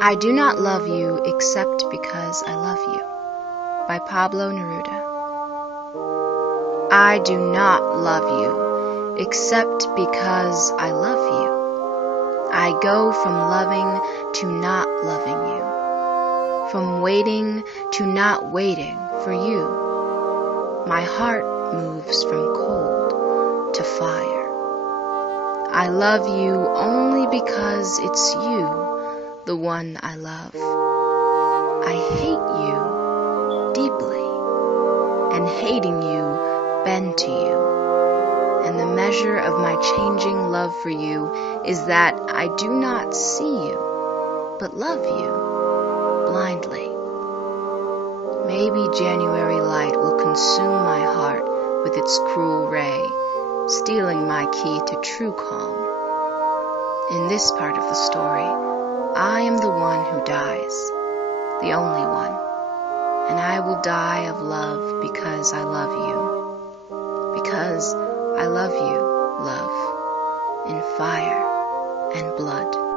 I do not love you except because I love you, by Pablo Neruda. I do not love you except because I love you. I go from loving to not loving you, from waiting to not waiting for you. My heart moves from cold to fire. I love you only because it's you, the one I love. I hate you deeply, and hating you bend to you. And the measure of my changing love for you is that I do not see you, but love you blindly. Maybe January light will consume my heart with its cruel ray, stealing my key to true calm. In this part of the story, I am the one who dies, the only one, and I will die of love because I love you. Because I love you, love, in fire and blood.